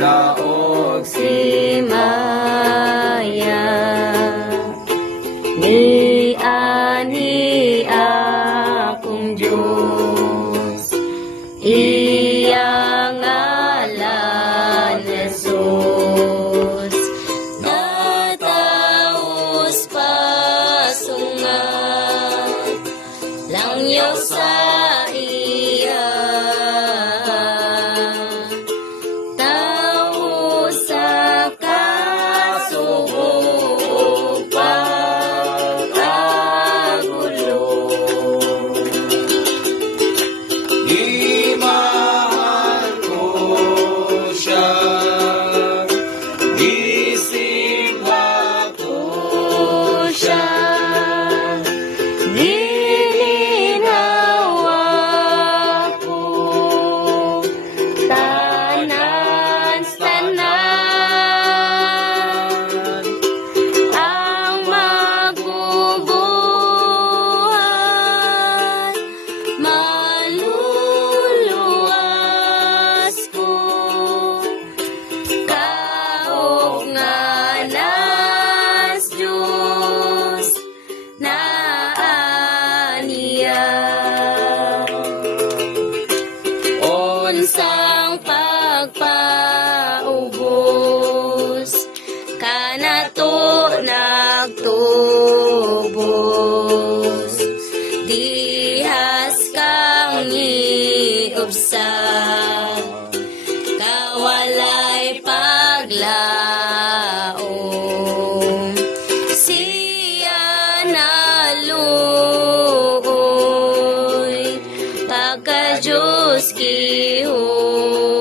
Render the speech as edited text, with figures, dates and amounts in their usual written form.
naog si Maya ni ani akong Diyos, iyang ngalan Jesus, nataos pasungat langyaw sa iya, tao sa kasubok pagkagulo. Di mahal ko siya, di simba ko siya, Ginawa ko tanan-tanan ang magbubuhat, maluluwas ko kaog nga nas Diyos na aniya. Unsang pagpaubos kanato nagtubos, dihas kang iubsan, kawalay paglaom, siya naluoy pagka Diyos kihon.